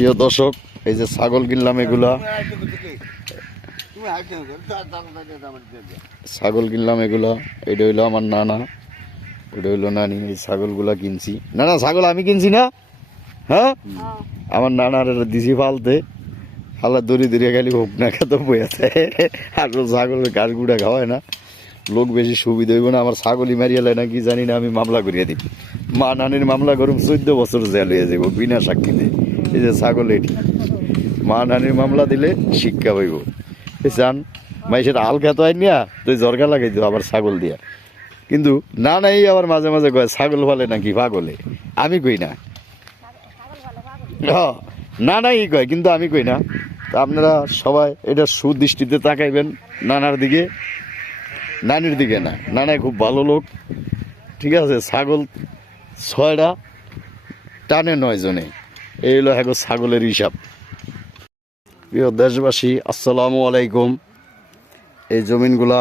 প্রিয় দর্শক, এই যে ছাগল কিনলাম, এগুলা ছাগল কিনলাম, এগুলা এটা হইলো আমার নানা, ওটা হইলো নানি। এই ছাগলগুলা কিনছি। নানা ছাগল আমি কিনছি না? হ্যাঁ, আমার নানার দিছি ফালতে, ফালা দড়ি দড়িয়ে খালি হোক না খেতে বইয়াছে। আর ছাগলের ঘাস গুঁড়া খাওয়ায় না, লোক বেশি সুবিধা হইব না। আমার ছাগলই মারিয়ে লাই না কি জানি না, আমি মামলা করিয়া দিই। মা নানির মামলা করুম 14 বছর জেল হয়ে যাব বিনা সাক্ষীতে। এই যে ছাগল এটি, মা নানির মামলা দিলে শিক্ষা পাইব। চান মাইসের আল খেত হয় নিয়া তুই জরকা লাগাই দিও আবার ছাগল দিয়া। কিন্তু না নাই আবার মাঝে মাঝে কয় ছাগল ফালে নাকি পাগলে। আমি কই না, না নাই কয়, কিন্তু আমি কই না। আপনারা সবাই এটা সুদৃষ্টিতে তাকাইবেন নানার দিকে, নানির দিকে না। নানাই খুব ভালো লোক, ঠিক আছে। ছাগল 6টা, টানে 9 জনে। এই হলো এখন ছাগলের হিসাব। প্রিয় দেশবাসী, আসসালামু আলাইকুম। এই জমিনগুলা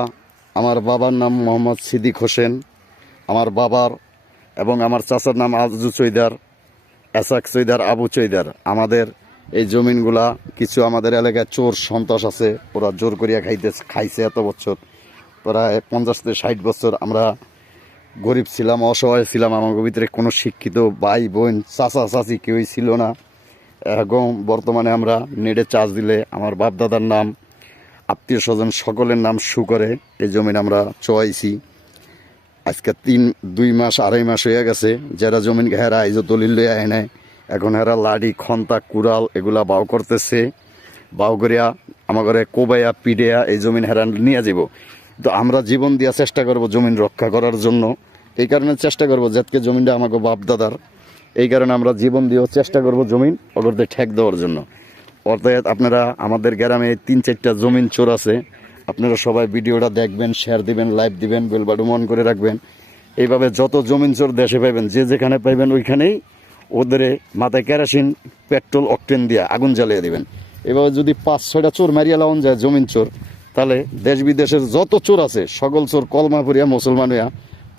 আমার বাবার নাম মোহাম্মদ সিদ্দিক হোসেন, আমার বাবার এবং আমার চাচার নাম আজু চৈদার, এসাক চৈদার, আবু চৈদার। আমাদের এই জমিনগুলা কিছু আমাদের এলাকায় চোর সন্ত্রাস আছে, ওরা জোর করিয়া খাইছে এত বছর, প্রায় 50 থেকে 60 বছর। আমরা গরিব ছিলাম, অসহায় ছিলাম, আমার ভিতরে কোনো শিক্ষিত ভাই বোন চাচা চাচি কেউই ছিল না। এবং বর্তমানে আমরা নেটে চার্জ দিলে আমার বাপ দাদার নাম, আত্মীয় স্বজন সকলের নাম শু করে এই জমিন আমরা চোয়াইছি। আজকে 2 মাস 2.5 মাস হয়ে গেছে। যারা জমিন হেরা এই যে দলিল লইয়া এনে, এখন হেরা লাড়ি খন্তা কুড়াল এগুলা বাও করতেছে। বাও করিয়া আমার ঘরে কোবাইয়া পিড়িয়া এই জমিন হেরা নিয়ে যাব। তো আমরা জীবন দিয়া চেষ্টা করব জমিন রক্ষা করার জন্য। এই কারণে চেষ্টা করব যাতে জমিনটা আমাকে বাপ দাদার, এই কারণে আমরা জীবন দিয়েও চেষ্টা করব জমিন ওগুলোতে ঠেক দেওয়ার জন্য। অর্থাৎ আপনারা আমাদের গ্রামে 3-4টা জমিন চোর আছে, আপনারা সবাই ভিডিওটা দেখবেন, শেয়ার দিবেন, লাইভ দিবেন, বেল বাটন অন করে রাখবেন। এইভাবে যত জমিন চোর দেশে পাইবেন, যে যেখানে পাইবেন ওইখানেই ওদের মাথায় কেরোসিন, পেট্রোল, অকটেন দিয়ে আগুন জ্বালিয়ে দিবেন। এভাবে যদি 5-6টা চোর মারিয়া লাউন যায় জমিন চোর, তাহলে দেশ বিদেশের যত চোর আছে সকল চোর কলমা করিয়া মুসলমান হইয়া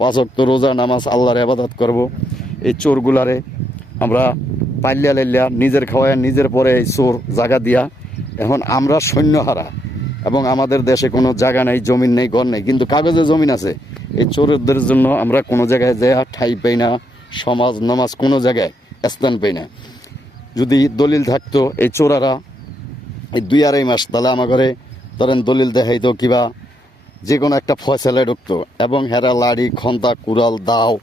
5 ওয়াক্ত রোজা নামাজ আল্লাহর ইবাদত করব। এই চোরগুলারে আমরা পাল্লিয়া লাইলিয়া নিজের খাওয়ায় নিজের পরে এই চোর জায়গা দিয়া। এখন আমরা সৈন্যহারা এবং আমাদের দেশে কোনো জায়গা নেই, জমিন নেই, ঘর নেই, কিন্তু কাগজে জমিন আছে। এই চোরদের জন্য আমরা কোনো জায়গায় যাইয়া ঠাই পাই না, সমাজ নমাজ কোনো জায়গায় স্থান পাই না। যদি দলিল থাকতো এই চোরারা এই 2-2.5 মাস, তাহলে আমার ঘরে ধরেন দলিল দেখাইতো কিবা যে কোনো একটা ফয়সালায় ঢুকতো। এবং হেরা লাড়ি খন্তা কুড়াল দাও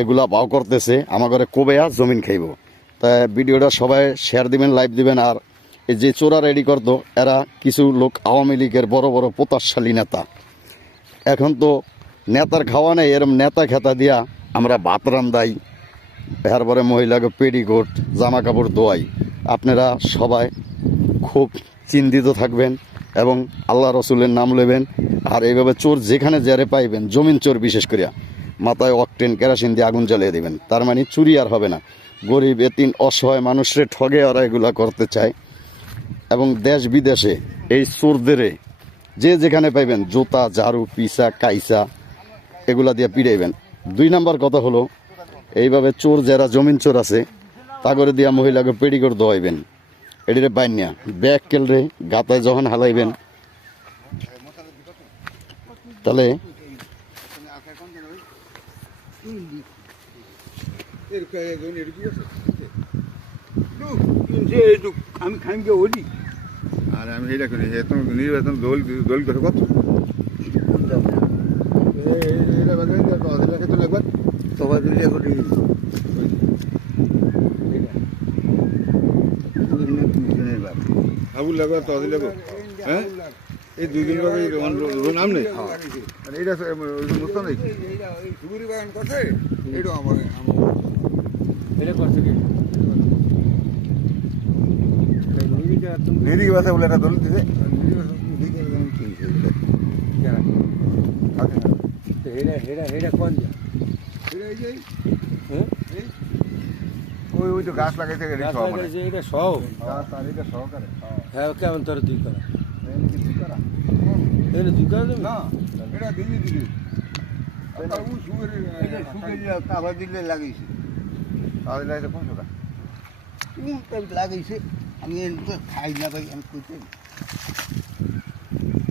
এগুলা বাও করতেছে, আমার ঘরে কোবেয়া জমিন খাইব। তাই ভিডিওটা সবাই শেয়ার দিবেন, লাইভ দিবেন। আর এই যে চোরা রেডি করতো, এরা কিছু লোক আওয়ামী লীগের বড় বড় প্রতাপশালী নেতা। এখন তো নেতার খাওয়া নেই, এরম নেতা খেতা দিয়া আমরা ভাত রান্দাই, এরপরে মহিলাকে পেটিকোট জামা কাপড় ধোয়াই। আপনারা সবাই খুব চিন্তিত থাকবেন এবং আল্লাহ রসুলের নাম নেবেন। আর এইভাবে চোর যেখানে যারে পাইবেন, জমিন চোর বিশেষ করিয়া, মাথায় অকটেন কেরোসিন দিয়ে আগুন জ্বালিয়ে দেবেন। তার মানে চুরি আর হবে না। গরিব এতিম অসহায় মানুষরে ঠগে ওরা এগুলা করতে চায়। এবং দেশ বিদেশে এই চোরদের যে যেখানে পাইবেন জুতা, ঝাড়ু, পিসা, কাইসা এগুলা দিয়ে পিড়াইবেন। 2 নাম্বার কথা হলো, এইভাবে চোর যারা জমিন চোর আছে তা করে দিয়া মহিলাকে পেটিকোট দোয়াইবেন। এটিরে বাইনিয়া ব্যাগ কেলরে গাতায় যখন হালাইবেন, তাহলে আমি খাইকে ওলি আর আমি এটা করি নির্বাচন দল দল করে কত লাগবে সবাই করি আবুল লাগবে তহবিল লাগবে। হ্যাঁ, এই 2 দিন নাম নেই এইটা মুক্ত নেই সুগুরি বাগান করছে। এইটা আমার এটা করছে কি নিরিক বাসা বলে একটা দল দিছে। ওই তো গাছ লাগাইছে এটা সহ সহকারে। হ্যাঁ, কেমন তোর 2 করা না, এটা দিল্লি দিল্লি দিলে লাগিয়েছে। তাহলে 500 টাকা লাগাইছে আমি খাই না ভাই আমি কইতে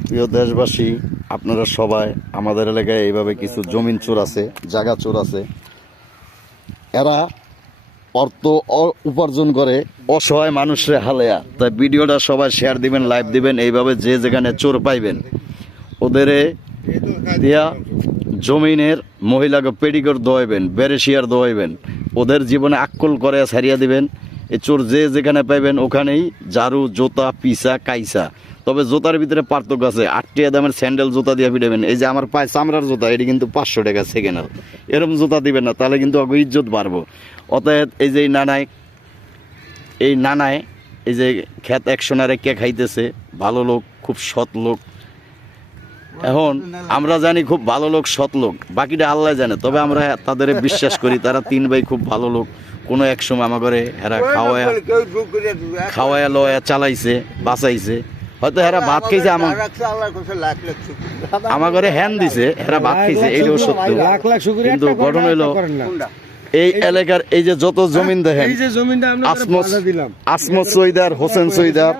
প্রিয় দেশবাসী, আপনারা সবাই আমাদের এলাকায় এইভাবে কিছু জমিন চোর আছে, জায়গা চোর আছে, এরা অর্থ উপার্জন করে অসহায় মানুষের হালেয়া। তাই ভিডিওটা সবাই শেয়ার দিবেন, লাইভ দিবেন। এইভাবে যে যেখানে চোর পাইবেন ওদের দিয়া জমিনের মহিলাকে পেডিকোর দোয়াইবেন, বেরেশিয়ার দোয়াইবেন, ওদের জীবনে আক্কল করে ছাড়িয়ে দিবেন। এই চোর যে যেখানে পাইবেন ওখানেই ঝাড়ু, জোতা, পিসা, কাইসা। তবে জোতার ভিতরে পার্থক্য আছে। 8 টাকা দামের স্যান্ডেল জুতা দিয়ে পিটাবেন। এই যে আমার পায়ে চামড়ার জুতা, এটি কিন্তু 500 টাকা সেকেন্ড হ্যান্ড। এরকম জুতা দিবেন না, তাহলে কিন্তু আগে ইজ্জত বাড়বো। অতএব এই যে নানায় এই যে খেত একশোনা রেখে খাইতেছে, ভালো লোক, খুব সৎ লোক। এখন আমরা জানি খুব ভালো লোক, সৎ লোক, বাকিটা আল্লাহ জানে। তবে আমরা তাদের বিশ্বাস করি, তারা 3 ভাই খুব ভালো লোক। কোনো এক সময় আমার ঘরে এরা খাওয়ায়া লয়া চালাইছে, বাঁচাইছে। হয়তো এরা ভাত খাইছে, আমার ঘরে হ্যান দিছে, এরা ভাত খাইছে, এইটাও সত্য। কিন্তু ঘটনা হইলো এই এলাকার এই যে যত জমিন দেখেন, আসমত সৈদার, হোসেন সৈদার,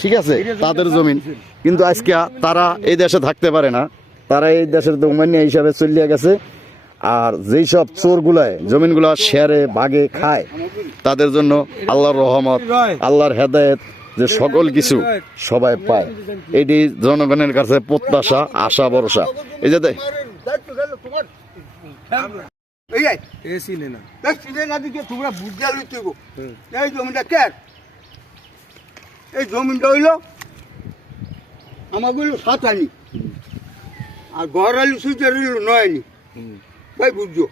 ঠিক আছে, তাদের জমিন। কিন্তু আজকে তারা এই দেশে থাকতে পারে না, তারা এই দেশের দৌমান্য হিসাবে চলিয়া গেছে। আর যেই সব চোরগুলায় জমিনগুলা শেয়ারে ভাগে খায়, তাদের জন্য আল্লাহর রহমত, আল্লাহর হেদায়েত, যে সকল কিছু সবাই পায়। এটি জনগণের কাছে প্রত্যাশা, আশা, ভরসা। এই যে তোমরা বুঝা লইতে এই জমিটা কে, এই জমিটা হইল আমাকে হইল 7 আনি, আর ঘর আলু সুইটার হইল 9 আনি। ভাই বুঝছো,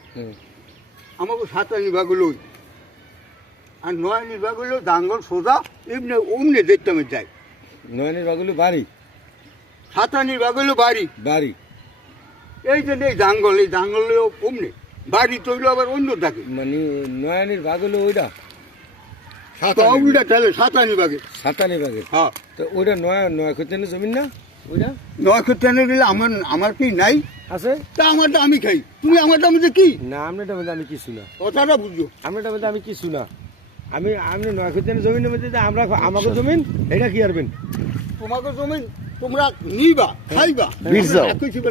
আমাকে 7 আনি ভাগ হইল, আর 9 আনি ভাগ হইল দাঙ্গল সোজা এমনি অমনি দেখতে আমি যাই। 9 আনির ভাগ হইল বাড়ি, 7 আনির ভাগ হইল বাড়ি। বাড়ি এই যে এই জাঙ্গল, এই জাঙ্গল অমনি বাড়ি তৈল আবার অন্য থাকে। মানে 9 আনির ভাগ হইল ওইটা, উল্টা তাহলে 7 আনি ভাগে, 7 আনির ভাগে। হ্যাঁ, তো ওইটা 9 খতিয়ানের জমিন না? ওইটা 9 খতিয়ানের দিলে আমার কি নাই আছে? তা আমারটা আমি খাই, তুমি আমারটা মধ্যে কি? না, আপনারটা মধ্যে আমি কিছু না, কথাটা বুঝছো? আপনারটা মধ্যে আমি কিছু না। আপনি 9 খতিয়ানের জমিনের মধ্যে যে আমরা আমাকে জমিন, এটা কি করবেন? তোমাকে জমিন তোমরা নিবা, খাইবা।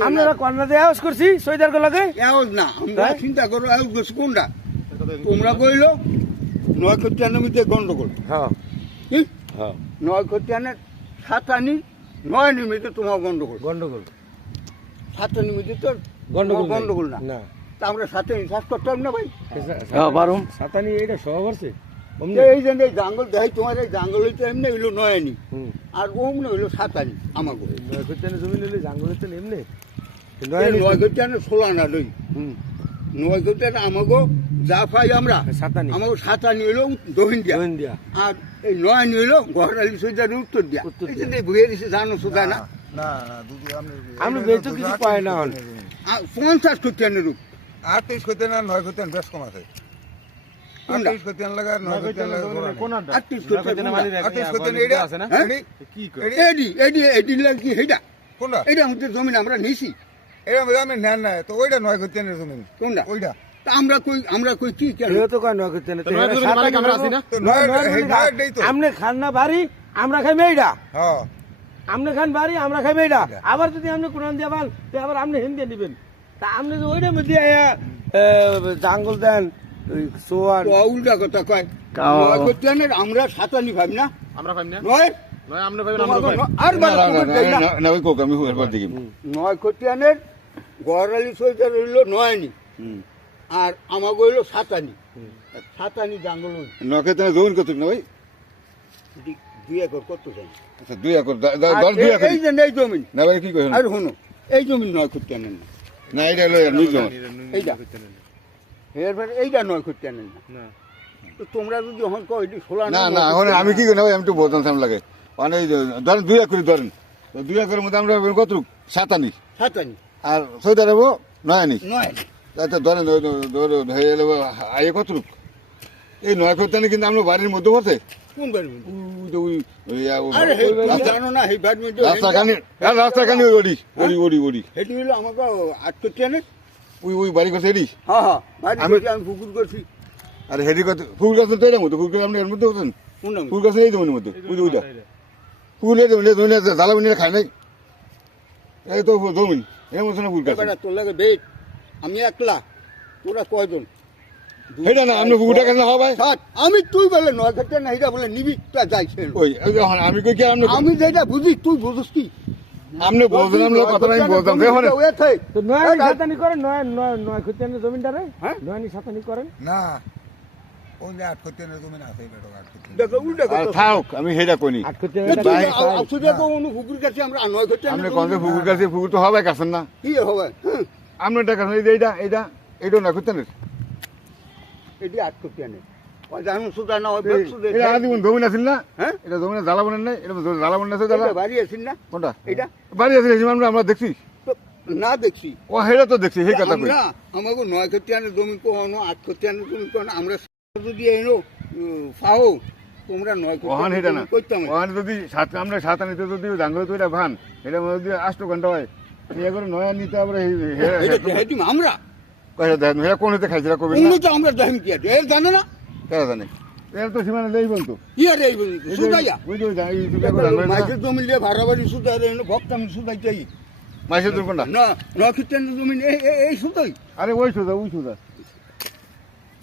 আপনারা কর্নাতে আওয়াজ করছি সৈদার লাগে আওয়াজ না, আমরা চিন্তা করো আওয়াজ করছি কোনটা। তোমরা কইলো 9 খতিয়ানের মধ্যে গন্ডগোল। হ্যাঁ, কি? হ্যাঁ, 9 খতিয়ানের 7 আনি, 9 আনির মধ্যে তোমার গন্ডগোল। গন্ডগোল 7 আনির মধ্যে তো গন্ডগোল না। না, তা আমরা 7 আনি চাষ করতে হবে না ভাই? হ্যাঁ পারুম। 7 আনি এটা সব আছে। এই যে এই জাঙ্গল দেখাই তোমার, এই জাঙ্গল হইতে এমনি হইলো 9 আনি, আর ওমনি হইলো 7 আনি। আমাকে 9 খতিয়ানের জমিন হইলে জাঙ্গল হইতে এমনি 9 খতিয়ানের 16 আনা লই। 9 খতিয়ানের আমাকে যা পাই আমরা 7 আনি, আমাকে 7 আনি হইলো দহিন দিয়া, আর এই 9 আনি হইলো গহরালি সৈদার উত্তর দিয়া। এই যে ভুয়ে দিছে জানো সুদা না? আমরা বেতো কিছু পাই না। 50 খতিয়ানের রূপ 28 খতিয়ান আর 9 খতিয়ান বেশ কম আছে। 28 খতিয়ান লাগা আর 9 খতিয়ান লাগা কোনটা? 28 খতিয়ান মানে 28 খতিয়ান এইটা আছে না? কি কই? এডি লাগি হেডা কোনটা? এটা আমাদের জমিন আমরা নিছি। এটা আমি নেন না, তো ওইটা 9 খতিয়ানের জমিন। কোনটা? ওইটা তা আমরা কই কি কেন? এটা তো কয় 9 খতিয়ান, তো 7 আনি আমরা আছি না? তো 9 আমনে খান না বাড়ি, আমরা খাই মেইডা। হ্যাঁ, আমনে খান বাড়ি, আমরা খাই মেইডা। আবার যদি আপনি কোরআন দিয়া বান, তো আবার আপনি হিন্দি দিবেন। তা আপনি যে ওইটার মধ্যে জাঙ্গল দেন, সোয়ার উল্টা কথা কয়। 9 খতিয়ানের আমরা 7 আনি ভাব না, আমরা পাইম না, নয় নয় আমরা পাইম না, আমরা পাইম। আর বাড়া দেই না। না ওই কোক আমি এরপর দেখি। 9 খতিয়ানের গহরালি সৈদার হইলো 9 আনি, আর আমাকে হইলো 7 আনি। 7 আনি জাঙ্গল হইল 9 খতিয়ানের জমিন কত না ভাই? 2 একর কত চাই? আচ্ছা 2 একর, 2 একর। এই যে এই জমিন না ভাই কি কইছেন? আর শুনো, এই জমিন 9 খতিয়ানের না, না এটা হলো নিজ জমি। এইটা এরপরে এইটা 9 খতিয়ানের না। তো তোমরা যদি এখন কো এটি 16 না না এখন আমি কি করি না ভাই, আমি একটু বোঝান সাম লাগে। মানে ধরেন 2 একর ধরেন, তো 2 একরের মধ্যে আমরা কত 7 আনি, 7 আনি আর সৈদা দেব 9 আনি। 9 আনি আচ্ছা ধরেন হয়ে গেল আয়ে কত? এই 9 খতিয়ানে কিন্তু আমরা বাড়ির মধ্যে বসে কোন বাড়ি? রাস্তা আরে জানো না এই বাড়ি মধ্যে কানি ওড়ি এটি হলো আমাকে 8 খতিয়ানের। ওই বাড়ি করছে এডি। হ্যাঁ হ্যাঁ, বাড়ি করছি, আমি পুকুর করছি। আর হেরি কথা ফুল গাছ তো এর মতো ফুল গাছ আপনি এর মধ্যে হচ্ছেন কোনটা ফুল গাছ এই জমির মধ্যে ওই যে ওইটা ফুল এই জমি জ্বালা বনি খায় নাই এই তো জমিন এর মতো না ফুল গাছ এবারে তোর লাগে বেট আমি একলা তোরা কয়জন সেটা না আপনি পুকুরটা কেন হবে সাত আমি তুই বলে নয় ঘন্টা না এটা বলে নিবি তা যাইছে ওই আমি কই কি আপনি আমি যেটা বুঝি তুই বুঝিস কি আপনি বলছেন আমি কথা আমি বলতাম দেখুন তো নয়ানি সাতানি করেন নয় খুঁজতেন জমিনটারে হ্যাঁ? নয়ানি সাতানি করেন না ওই যে 8 করতে না তুমি আছে বেটো 8 করতে দেখো উল্টা আর কথা থাক আমি হেডা কইনি আট খুঁজতেন আসলে তো অনু পুকুর কাছে আমরা নয় ঘন্টা আপনি কোন পুকুর কাছে পুকুর তো হবে কাছেন না কি হবে আপনি টাকা এই যে এইটা না করতেন এটি আট করতে আনে ওই জানুন সুদা না ওই বেশ সুদে এটা আদি জমিন আছিল না হ্যাঁ এটা জমিনে জ্বালা বনেন নাই এটা জ্বালা বনেন আছে দাদা এটা বাড়ি আছেন না কোনটা এটা বাড়ি আছে আমরা দেখছি তো না দেখছি ও হেডা তো দেখছি সেই কথা কই আমরা আমাকে নয় করতে আনে জমি কোনো আট করতে আনে জমি কোনো আমরা যদি এনো পাও তোমরা নয় ওহান হেডা না করতাম ওহান যদি সাত আমরা সাত আনিতে যদি জাঙ্গল তো এটা ভান এটা যদি 8 ঘন্টা হয় এই করে নয় নিতে আমরা হেডি আমরা কইরা দেন হেডা কোন হতে খাইছিরা কবে না উনি তো আমরা দেখি কি আছে এর জানে না কেন জানে এর তো সীমানা লই বলতো কি আর এই সুদাইয়া ওই যে যাই ইউটিউবে করে জাঙ্গল মাইকের জমি লিয়ে ভাড়াবাড়ি সুদাই এনে ভক্ত আমি সুদাই চাই মাইসে তোর কোনটা না নয় করতে আনে জমি এই সুদাই আরে ওই সুদা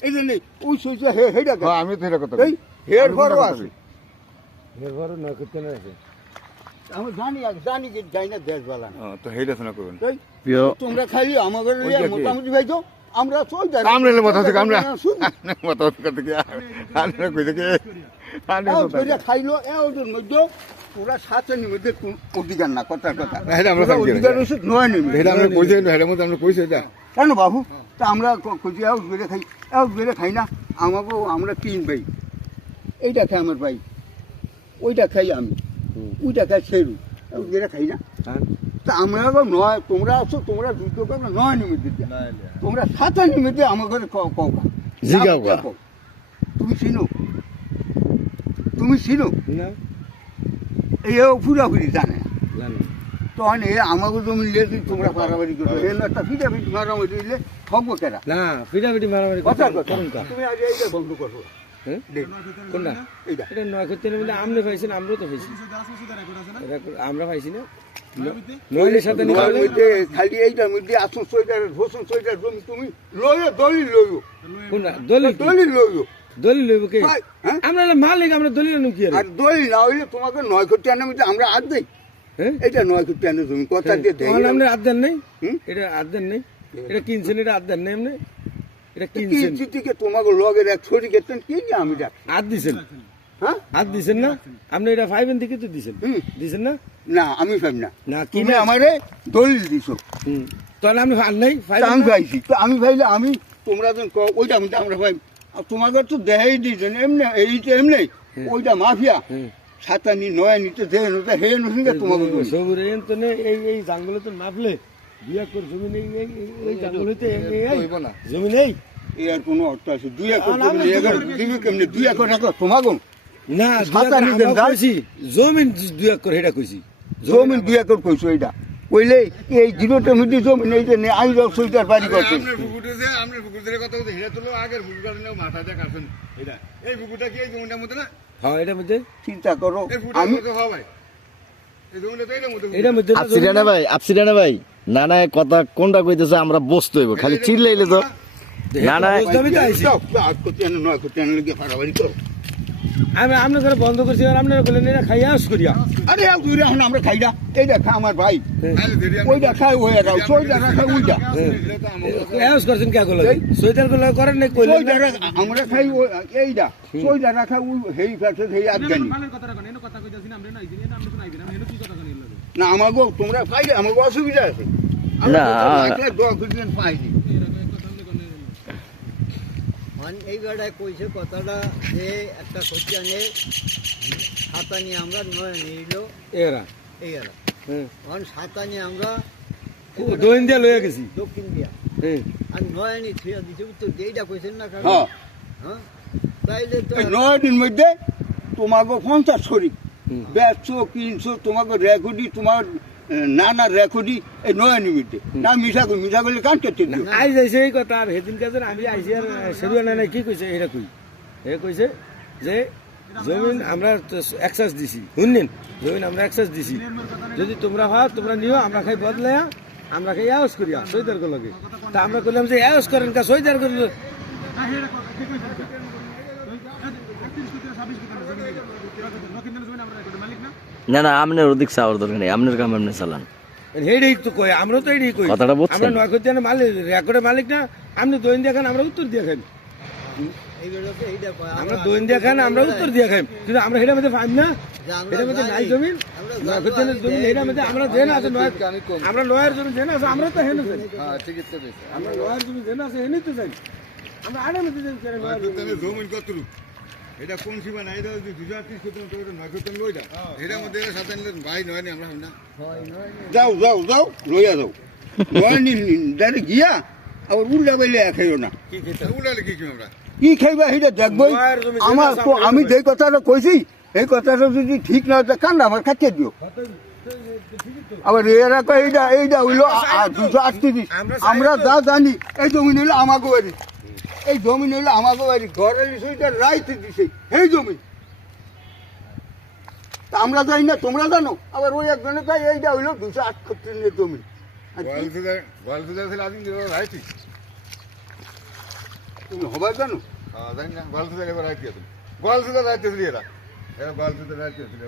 এই জন্য ওই সুইচা হেডা হ্যাঁ আমি তো এটা কথা এই হেড ফরও আছে এর ঘরে নয় খুঁজতেন আছে আমি জানি কি যাই না দেশ বালা তো হেডা শোনা করবেন তাই প্রিয় তোমরা খালি আমাদের ওই যে কি? মোটামুটি ভাই তো আমরা চল যাই আমরা এলে মাথা থেকে আমরা মাথা থেকে আমরা কই থেকে খাইলো ওদের মধ্যে ওরা সাতের মধ্যে অধিকার না কথার কথা এটা আমরা খাই অধিকার ওষুধ নয় নেবে এটা আমরা কইছে হেডার মধ্যে আমরা কইছে এটা কেন বাবু তা আমরা কচি বেড়ে খাই না আমাকেও আমরা তিন ভাই এইটা খাই আমার ভাই ওইটা খাই আমি ওইটা খাই সেরু বেড়ে খাই না তা আমরা নয় তোমরা আছো তোমরা দুটো কথা নয় নিমিত্তে তোমরা সাতা নিমিত্তে আমার ঘরে কও জিগাও গা। তুমি চিনো না এই ফুরাফুরি জানে না জানি তখন এ আমাকে জমি নিয়ে তোমরা পারাবাড়ি করো এর একটা ফিটাফিট মারামারি দিলে হবো কেনা না পিটাপিটি মারামারি কথা কথা করুন কা তুমি আজ এইটা বন্ধ করো হ্যাঁ দেখ, কোনটা এইটা এটা নয় খুঁজতেন বলে আপনি পাইছেন আমরাও তো পাইছি আমরা পাইছি না নয়নের সাথে নোয়ার মধ্যে খালি এইটার মধ্যে আসন সোয়েটার হোসন সোয়েটার জমি তুমি লইও দলিল লইও কোনটা দলিল কি? দলিল লইও দলিল লইব কে ভাই, হ্যাঁ? আমরা হলে মালিক আমরা দলিল আনুম কি আর আর দলিল না হইলে তোমাকে 9 কোটি টাকার মধ্যে আমরা আর দেই হ্যাঁ এটা 9 কোটি টাকা জমি কথা দিয়ে দেই তাহলে আমরা আদান নেই হুম? এটা আদান নেই এটা কিনছেন এটা আদান নেই এমনি এটা কিনছেন চিঠিকে তোমাকে লগের এক ছড়ি গেছেন কি যে আমি ডাক হাত দিছেন হ্যাঁ হাত দিছেন না আপনি এটা ফাইভেন থেকে তো দিছেন হুম। দিছেন না না আমি পাই না না কি তুমি না আমারে দলিল দিছো হুম। তাহলে আমি আর নেই তা আমি পাইছি তো আমি পাইলে আমি তোমরা যখন ওইটা মধ্যে আমরা পাই আর তোমাকে তো দেখাই দিয়েছেন এমনি এইটা এমনি ওইটা মাফিয়া সাতানি নয় নিতে দেয় নতে হে নসিংহে তোমাকে বলি। সবুর এন তো নে এই জাঙ্গলে তো মাপলে বিয়া কর জমি নেই এই জাঙ্গল হইতে হইব না। জমি নেই এই আর কোনো অর্থ আছে 2 একর জমি এগার দিবি কেমনে 2 একর রাখো তোমাকে না সাতানি দেন দাও। জমিন 2 একর হেটা কইছি জমি 2 একর কইছো এইটা কইলে এই জিরোটার মধ্যে জমি নেই যে আই যাও সুইটার বাড়ি করছে আমরা পুকুরের কথা বলতে হেডা তুলো আগের পুকুরটা মাথা দিয়ে কাছেন এটা এই পুকুরটা কি এই জমিটার মধ্যে না হ্যাঁ এটার মধ্যে চিন্তা করো এই পুকুরটার আমি মধ্যে হয় ভাই এই জমিটা তো এটার মধ্যে এটার মধ্যে আপসিরানা ভাই নানা কথা কোনটা কইতেছে আমরা বসতে হইব খালি চিল্লাইলে তো না না আমি তো আইছি যাও, 8 কোটি আনো 9 কোটি আনো লিগে ফাড়াবাড়ি করো আমি আপনার ঘরে বন্ধ করছি আর আপনারা বললেন এটা খাইয়া আস করিয়া আরে আর দুই এখন আমরা খাই না এইটা খা আমার ভাই আরে দেরি ওইটা খাই ওই রাও সোইটা রাখা ওইটা আস করছেন কে করলে সোয়েটার গুলো করেন নাই কইলেন সোইটা আমরা খাই এইটা সোইটা রাখা ওই হেই ফ্যাক্টর হেই আফগানি না আমাগো তোমরা পাইলে আমাগো অসুবিধা আছে না। দোয়া করলেন পাইনি মানে এই বেড়ায় কইছে কথাটা যে একটা কোচিয়ানে ছাতা নিয়ে আমরা নয় নিল এরা এই এরা হ্যাঁ তখন ছাতা নিয়ে আমরা দোন দিয়া লইয়া গেছি দক্ষিণ দিয়া হ্যাঁ আর নয় নি থিয়া দিছে উত্তর এইটা কইছেন না কারণ হ্যাঁ হ্যাঁ তাইলে তো এই 9 দিন মধ্যে তোমাকে 50 শরীক বেচছো কিনছো তোমাকে রেকর্ডি তোমার নানার রেকর্ডই এই নয়নি মিটে না মিশা করলে কান কেটে দিও আই যাইছে এই কথা আর সেদিন কাজে আমি আইছি আর সেদিন না কি কইছে এটা কই এ কইছে যে জমিন আমরা এক্সাস দিছি শুনলেন জমিন আমরা এক্সাস দিছি যদি তোমরা হয় তোমরা নিও আমরা খাই বদলে আমরা খাই আওয়াজ করিয়া সৈদার লগে তা আমরা কইলাম যে আওয়াজ করেন কা সৈদার করলে না না আপনার ওদিক চাওয়ার দরকার নেই আপনার কাম আপনি চালান হেডেই তো কই আমরা তো এটাই কই কথাটা বুঝছেন? আমরা নয় করতে মালিক রেকর্ডের মালিক না আপনি দৈন দেখান আমরা উত্তর দিয়ে খাই এইগুলোকে এইটা কয়, আমরা দৈন দেখান আমরা উত্তর দিয়ে খাই কিন্তু আমরা হেডের মধ্যে পাইম না যে আমরা এটার মধ্যে নাই জানি, জমিন আমরা নয় জানি, করতে জমিন এটার মধ্যে আমরা দেন আছে নয় আমরা নয়ের জমি দেন আছে আমরা তো হেন জানি হ্যাঁ ঠিকই তো বেশ আমরা নয়ের জমি দেন আছে হেনই তো জানি আমরা আড়ে মধ্যে দেন কেন নয়ের জমি? তাহলে জমিন কতটুকু এটা কোন সীমা না এটা যদি 2030 করতে তো নয় করতে লই যা এটার মধ্যে সাথে নিলে ভাই নয় নি আমরা না যাও যাও যাও লইয়া যাও নয়নি ডাইরেক্ট গিয়া আবার উল্টা বাইলে খাইও না কি খেতে উলালে কি কি আমরা কি খাইবা সেটা দেখবই নয়ের জমি দেন আমার আছে, তো আমরা আমি হেন যে কথাটা কইছি এই কথাটা যদি ঠিক না হয় কান্না আমার খাচ্ছে দিও আবার এরা কয় এইটা হইলো 238 আমরা যা জানি এই জমি হইলো আমাকে বাড়ি এই জমি হইলো আমাকে বাড়ি ঘরের বিষয়টা রাইতে দিছে এই জমি তা আমরা জানি না তোমরা জানো আবার ওই একজনে কয় এইটা হইলো 238 জমি আর কি? গোয়াল সুদা ছিল আদিন দিও রাইতি তুমি হবার জানো হ্যাঁ জানি না গোয়াল সুদা এবার রাইতি আছে গোয়াল সুদা রাইতি ছিল এরা গোয়াল সুদা রাইতি ছিল